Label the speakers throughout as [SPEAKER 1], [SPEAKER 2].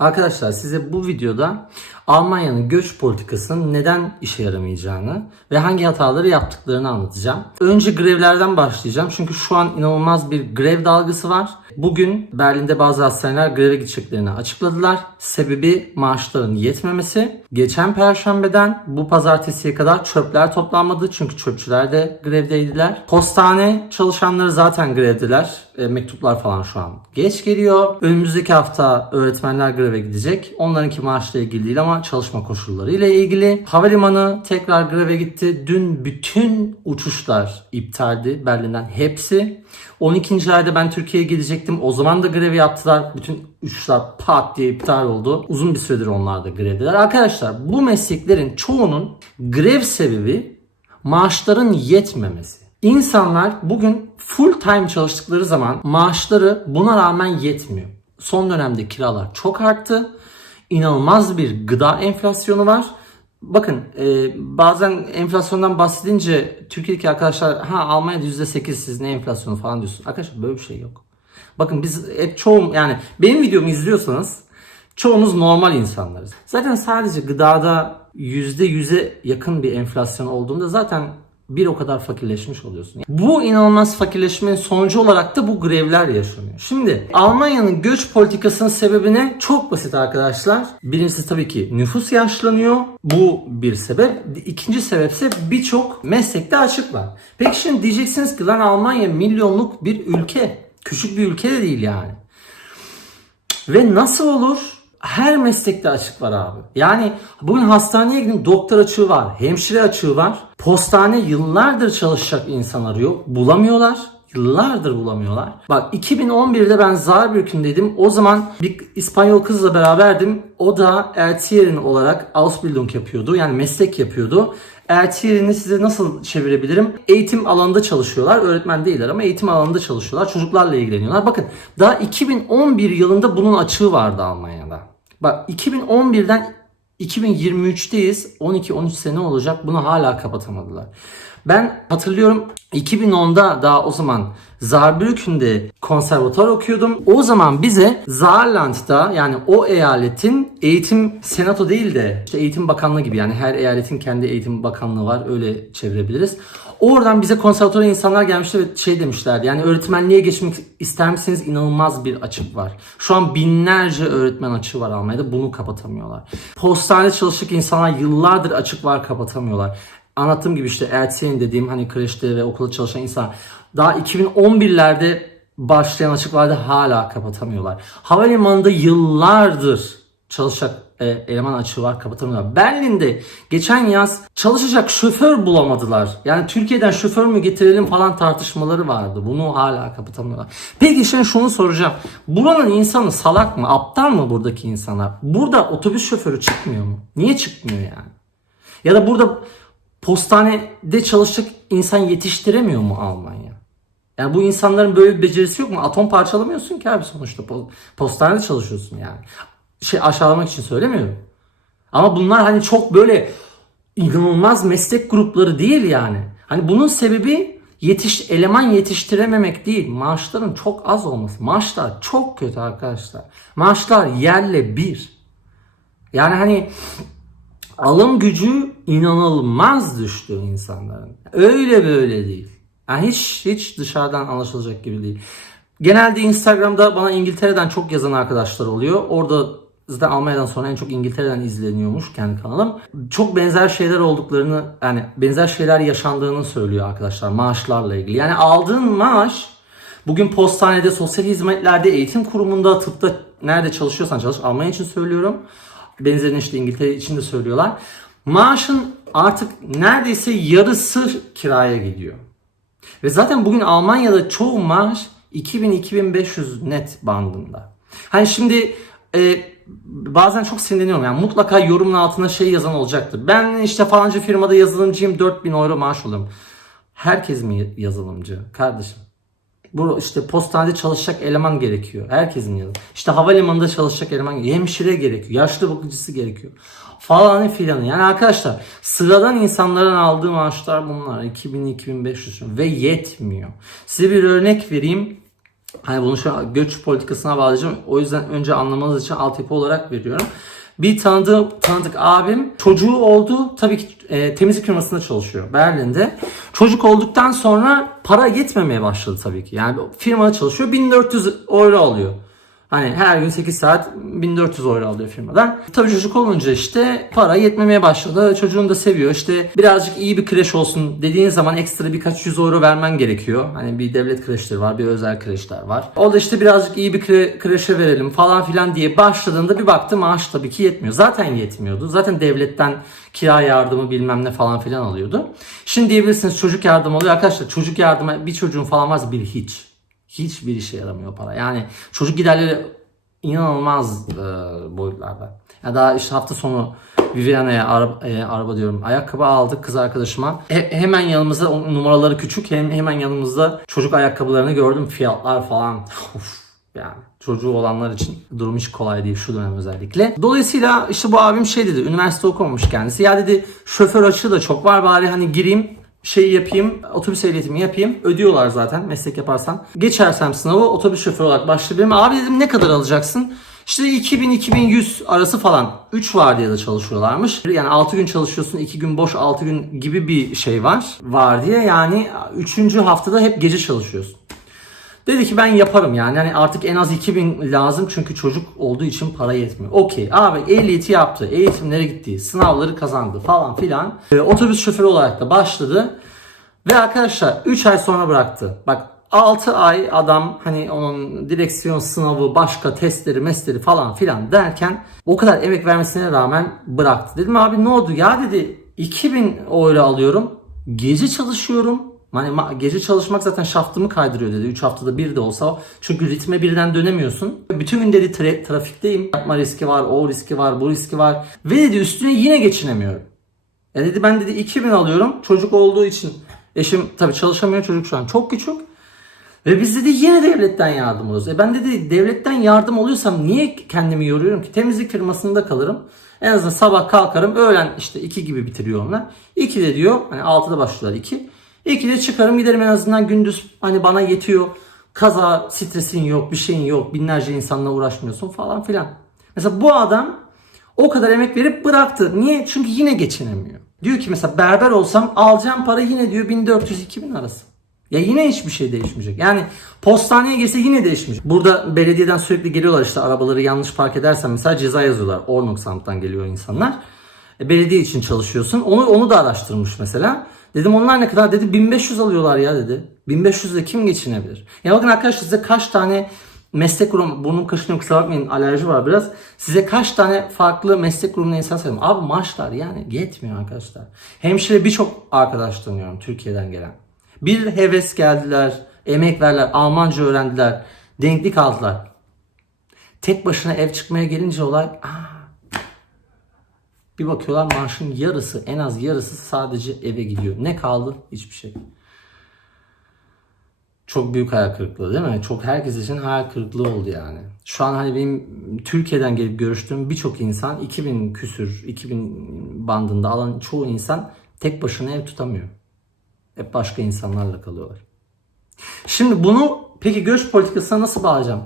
[SPEAKER 1] Arkadaşlar size bu videoda Almanya'nın göç politikasının neden işe yaramayacağını ve hangi hataları yaptıklarını anlatacağım. Önce grevlerden başlayacağım çünkü şu an inanılmaz bir grev dalgası var. Bugün Berlin'de bazı hastaneler greve gideceklerini açıkladılar. Sebebi maaşların yetmemesi. Geçen perşembeden bu pazartesiye kadar çöpler toplanmadı çünkü çöpçüler de grevdeydiler. Postane çalışanları zaten grevdiler. E, mektuplar falan şu an geç geliyor. Önümüzdeki hafta öğretmenler greve gidecek. Onlarınki maaşla ilgili değil ama çalışma koşulları ile ilgili. Havalimanı tekrar greve gitti. Dün bütün uçuşlar iptaldi Berlin'den hepsi. 12. ayda ben Türkiye'ye gidecektim. O zaman da grevi yaptılar. Bütün uçuşlar pat diye iptal oldu. Uzun bir süredir onlar da grevdeler. Arkadaşlar bu mesleklerin çoğunun grev sebebi maaşların yetmemesi. İnsanlar bugün full time çalıştıkları zaman maaşları buna rağmen yetmiyor. Son dönemde kiralar çok arttı. İnanılmaz bir gıda enflasyonu var. Bakın e, bazen enflasyondan bahsedince Türkiye'deki arkadaşlar ha Almanya'da %8 siz ne enflasyonu falan diyorsun. Arkadaşlar böyle bir şey yok. Bakın biz hep çoğum yani benim videomu izliyorsanız çoğumuz normal insanlarız. Zaten sadece gıdada %100'e yakın bir enflasyon olduğunda zaten bir o kadar fakirleşmiş oluyorsun. Bu inanılmaz fakirleşmenin sonucu olarak da bu grevler yaşanıyor. Şimdi Almanya'nın göç politikasının sebebine çok basit arkadaşlar. Birincisi tabii ki nüfus yaşlanıyor. Bu bir sebep. İkinci sebepse birçok meslekte açık var. Peki şimdi diyeceksiniz ki lan Almanya milyonluk bir ülke. Küçük bir ülke de değil yani. Ve nasıl olur? Her meslekte açık var abi. Yani bugün hastaneye gidin doktor açığı var, hemşire açığı var. Postane yıllardır çalışacak insan arıyor. Bulamıyorlar. Yıllardır bulamıyorlar. Bak 2011'de ben Saarbrücken'deydim. O zaman bir İspanyol kızla beraberdim. O da Erzieherin olarak Ausbildung yapıyordu. Yani meslek yapıyordu. Erzieherini size nasıl çevirebilirim? Eğitim alanında çalışıyorlar. Öğretmen değiller ama eğitim alanında çalışıyorlar. Çocuklarla ilgileniyorlar. Bakın daha 2011 yılında bunun açığı vardı Almanya'da. Bak 2011'den 2023'teyiz. 12-13 sene olacak. Bunu hala kapatamadılar. Ben hatırlıyorum 2010'da daha o zaman Saarbrücken'de konservatuar okuyordum. O zaman bize Saarland'da yani o eyaletin eğitim senato değil de işte eğitim bakanlığı gibi yani her eyaletin kendi eğitim bakanlığı var öyle çevirebiliriz. Oradan bize konservatuara insanlar gelmişti ve şey demişlerdi yani öğretmenliğe geçmek ister misiniz inanılmaz bir açık var. Şu an binlerce öğretmen açığı var Almanya'da bunu kapatamıyorlar. Postanede çalışacak insanlar yıllardır açık var kapatamıyorlar. Anlattığım gibi işte Erziehin dediğim hani kreşte ve okulda çalışan insan daha 2011'lerde başlayan açıklarda hala kapatamıyorlar. Havalimanında yıllardır çalışacak e, eleman açığı var kapatamıyorlar. Berlin'de geçen yaz çalışacak şoför bulamadılar. Yani Türkiye'den şoför mü getirelim falan tartışmaları vardı. Bunu hala kapatamıyorlar. Peki şimdi şunu soracağım. Buranın insanı salak mı? Aptal mı buradaki insanlar? Burada otobüs şoförü çıkmıyor mu? Niye çıkmıyor yani? Ya da burada postanede çalışacak insan yetiştiremiyor mu Almanya? Yani bu insanların böyle bir becerisi yok mu? Atom parçalamıyorsun ki abi sonuçta. Postanede çalışıyorsun yani. Şey aşağılamak için söylemiyorum. Ama bunlar hani çok böyle inanılmaz meslek grupları değil yani. Hani bunun sebebi yetiş eleman yetiştirememek değil. Maaşların çok az olması. Maaşlar çok kötü arkadaşlar. Maaşlar yerle bir. Yani hani alım gücü inanılmaz düştü insanların. Öyle böyle değil. Yani hiç hiç dışarıdan anlaşılacak gibi değil. Genelde Instagram'da bana İngiltere'den çok yazan arkadaşlar oluyor. Orada zaten Almanya'dan sonra en çok İngiltere'den izleniyormuş kendi kanalım. Çok benzer şeyler olduklarını yani benzer şeyler yaşandığını söylüyor arkadaşlar maaşlarla ilgili. Yani aldığın maaş bugün postanede, sosyal hizmetlerde, eğitim kurumunda, tıpta nerede çalışıyorsan çalış. Almanya için söylüyorum. Benzerini işte İngiltere için de söylüyorlar. Maaşın artık neredeyse yarısı kiraya gidiyor. Ve zaten bugün Almanya'da çoğu maaş 2000-2500 net bandında. Hani şimdi e, bazen çok sinirleniyorum yani mutlaka yorumun altına şey yazan olacaktır. Ben işte falanca firmada yazılımcıyım 4000 euro maaş alıyorum. Herkes mi yazılımcı kardeşim? Bu işte postanede çalışacak eleman gerekiyor. Herkesin yazı. İşte havalimanında çalışacak eleman gerekiyor. Hemşire gerekiyor. Yaşlı bakıcısı gerekiyor. Falan filan. Yani arkadaşlar sıradan insanların aldığı maaşlar bunlar. 2000-2500 ve yetmiyor. Size bir örnek vereyim. Hani bunu şu an göç politikasına bağlayacağım. O yüzden önce anlamanız için altyapı olarak veriyorum. Bir tanıdığım, tanıdık abim çocuğu oldu. Tabii ki e, temizlik firmasında çalışıyor Berlin'de. Çocuk olduktan sonra para yetmemeye başladı tabii ki. Yani firmada çalışıyor 1400 euro alıyor. Hani her gün 8 saat 1400 euro alıyor firmadan. Tabii çocuk olunca işte para yetmemeye başladı. Çocuğunu da seviyor. İşte birazcık iyi bir kreş olsun dediğin zaman ekstra birkaç yüz euro vermen gerekiyor. Hani bir devlet kreşleri var, bir özel kreşler var. O da işte birazcık iyi bir kre- kreşe verelim falan filan diye başladığında bir baktı maaş tabii ki yetmiyor. Zaten yetmiyordu. Zaten devletten kira yardımı bilmem ne falan filan alıyordu. Şimdi diyebilirsiniz çocuk yardımı oluyor. Arkadaşlar çocuk yardımı bir çocuğun falan varsa bir hiç. Hiçbir işe yaramıyor para. Yani çocuk giderleri inanılmaz e, boyutlarda. Ya daha işte hafta sonu Viviana'ya araba, e, araba diyorum ayakkabı aldık kız arkadaşıma. He- hemen yanımızda numaraları küçük hem hemen yanımızda çocuk ayakkabılarını gördüm fiyatlar falan. Of yani çocuğu olanlar için durum hiç kolay değil şu dönem özellikle. Dolayısıyla işte bu abim şey dedi üniversite okumamış kendisi. Ya dedi şoför açığı da çok var bari hani gireyim şeyi yapayım, otobüs ehliyetimi yapayım. Ödüyorlar zaten meslek yaparsan. Geçersem sınavı otobüs şoförü olarak başlayabilirim. Abi dedim ne kadar alacaksın? İşte 2000-2100 arası falan 3 vardiyada çalışıyorlarmış. Yani 6 gün çalışıyorsun 2 gün boş 6 gün gibi bir şey var. Vardiya yani 3. haftada hep gece çalışıyorsun. Dedi ki ben yaparım yani. yani artık en az 2000 lazım çünkü çocuk olduğu için para yetmiyor. Okey abi ehliyeti yaptı, eğitimlere gitti, sınavları kazandı falan filan. Ee, otobüs şoförü olarak da başladı. Ve arkadaşlar 3 ay sonra bıraktı. Bak 6 ay adam hani onun direksiyon sınavı, başka testleri, mesleri falan filan derken o kadar emek vermesine rağmen bıraktı. Dedim abi ne oldu? Ya dedi 2000 euro alıyorum. Gece çalışıyorum. Hani gece çalışmak zaten şaftımı kaydırıyor dedi. 3 haftada bir de olsa. Çünkü ritme birden dönemiyorsun. Bütün gün dedi tra- trafikteyim. Yapma riski var, o riski var, bu riski var. Ve dedi üstüne yine geçinemiyorum. Ya dedi ben dedi 2000 alıyorum. Çocuk olduğu için eşim tabii çalışamıyor çocuk şu an çok küçük. Ve biz dedi yine devletten yardım alıyoruz. E ben dedi devletten yardım alıyorsam niye kendimi yoruyorum ki? Temizlik firmasında kalırım. En azından sabah kalkarım öğlen işte 2 gibi bitiriyor onlar. 2 de diyor hani 6'da başlıyorlar 2. 2'de çıkarım giderim en azından gündüz hani bana yetiyor. Kaza stresin yok bir şeyin yok binlerce insanla uğraşmıyorsun falan filan. Mesela bu adam o kadar emek verip bıraktı. Niye? Çünkü yine geçinemiyor. Diyor ki mesela berber olsam alacağım para yine diyor 1400-2000 arası. Ya yine hiçbir şey değişmeyecek. Yani postaneye girse yine değişmeyecek. Burada belediyeden sürekli geliyorlar işte arabaları yanlış park edersen mesela ceza yazıyorlar. Ordnungsamt'tan geliyor insanlar. E, belediye için çalışıyorsun. Onu onu da araştırmış mesela. Dedim onlar ne kadar dedi 1500 alıyorlar ya dedi. 1500 ile kim geçinebilir? Ya bakın arkadaşlar size kaç tane meslek grubu, burnum kaşınıyor kusura bakmayın alerji var biraz. Size kaç tane farklı meslek grubunda insan sayayım. Abi maaşlar yani yetmiyor arkadaşlar. Hemşire birçok arkadaş tanıyorum Türkiye'den gelen. Bir heves geldiler, emek verdiler, Almanca öğrendiler, denklik aldılar. Tek başına ev çıkmaya gelince olay aa, bir bakıyorlar maaşın yarısı en az yarısı sadece eve gidiyor. Ne kaldı? Hiçbir şey. Çok büyük hayal kırıklığı değil mi? Çok herkes için hayal kırıklığı oldu yani. Şu an hani benim Türkiye'den gelip görüştüğüm birçok insan 2000 küsür, 2000 bandında alan çoğu insan tek başına ev tutamıyor. Hep başka insanlarla kalıyorlar. Şimdi bunu peki göç politikasına nasıl bağlayacağım?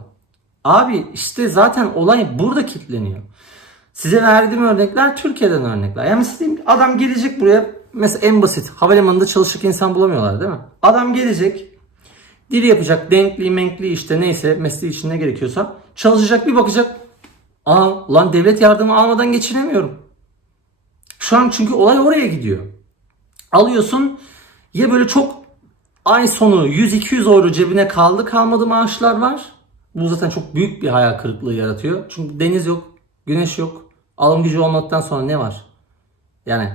[SPEAKER 1] Abi işte zaten olay burada kilitleniyor. Size verdiğim örnekler Türkiye'den örnekler. Yani mesela adam gelecek buraya mesela en basit havalimanında çalışacak insan bulamıyorlar değil mi? Adam gelecek dili yapacak denkli menkli işte neyse mesleği için ne gerekiyorsa çalışacak bir bakacak. Aa lan devlet yardımı almadan geçinemiyorum. Şu an çünkü olay oraya gidiyor. Alıyorsun ya böyle çok ay sonu 100-200 euro cebine kaldı kalmadı maaşlar var. Bu zaten çok büyük bir hayal kırıklığı yaratıyor. Çünkü deniz yok, güneş yok. Alım gücü olmaktan sonra ne var? Yani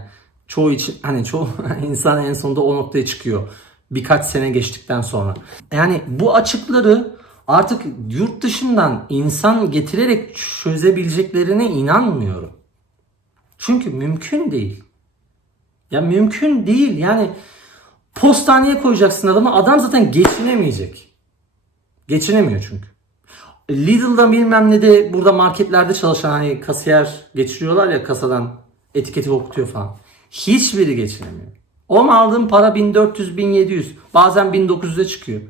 [SPEAKER 1] çoğu için hani çoğu insan en sonunda o noktaya çıkıyor. Birkaç sene geçtikten sonra. Yani bu açıkları artık yurt dışından insan getirerek çözebileceklerine inanmıyorum. Çünkü mümkün değil. Ya mümkün değil. Yani postaneye koyacaksın adamı. Adam zaten geçinemeyecek. Geçinemiyor çünkü. Lidl'da bilmem ne de burada marketlerde çalışan hani kasiyer geçiriyorlar ya kasadan etiketi okutuyor falan. Hiçbiri geçinemiyor. O aldığım para 1400 1700 bazen 1900'e çıkıyor.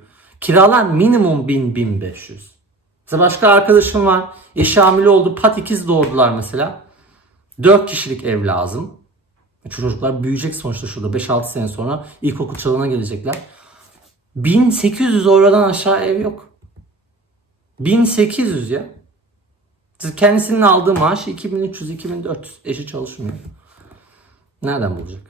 [SPEAKER 1] Kiralar minimum 1000-1500. Mesela başka arkadaşım var. Eşi hamile oldu. Pat ikiz doğurdular mesela. 4 kişilik ev lazım. Çocuklar büyüyecek sonuçta şurada 5-6 sene sonra ilkokul çağına gelecekler. 1800 eurodan aşağı ev yok. 1800 ya. Kendisinin aldığı maaş 2300-2400. Eşi çalışmıyor. Nereden bulacak?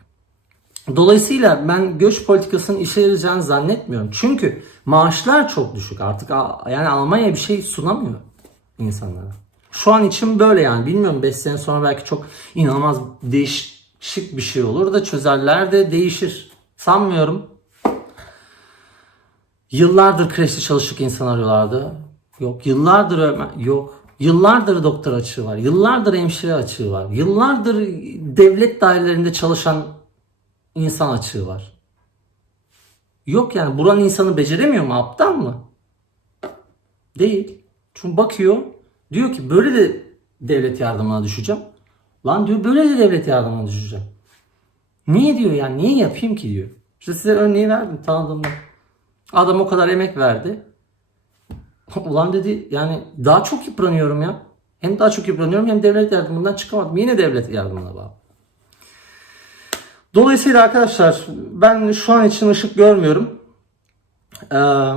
[SPEAKER 1] Dolayısıyla ben göç politikasının işe yarayacağını zannetmiyorum. Çünkü maaşlar çok düşük. Artık yani Almanya bir şey sunamıyor insanlara. Şu an için böyle yani. Bilmiyorum 5 sene sonra belki çok inanılmaz değişik bir şey olur da çözerler de değişir. Sanmıyorum. Yıllardır kreşte çalışık insan arıyorlardı. Yok. Yıllardır yok. Yıllardır doktor açığı var. Yıllardır hemşire açığı var. Yıllardır devlet dairelerinde çalışan insan açığı var. Yok yani buranın insanı beceremiyor mu? Aptal mı? Değil. Çünkü bakıyor diyor ki böyle de devlet yardımına düşeceğim. Lan diyor böyle de devlet yardımına düşeceğim. Niye diyor yani niye yapayım ki diyor. İşte size örneği verdim tanıdığımda. Adam o kadar emek verdi. Ulan dedi yani daha çok yıpranıyorum ya. Hem daha çok yıpranıyorum hem devlet yardımından çıkamadım. Yine devlet yardımına bağlı. Dolayısıyla arkadaşlar ben şu an için ışık görmüyorum. Eee,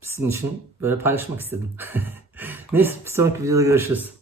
[SPEAKER 1] sizin için böyle paylaşmak istedim. Neyse bir sonraki videoda görüşürüz.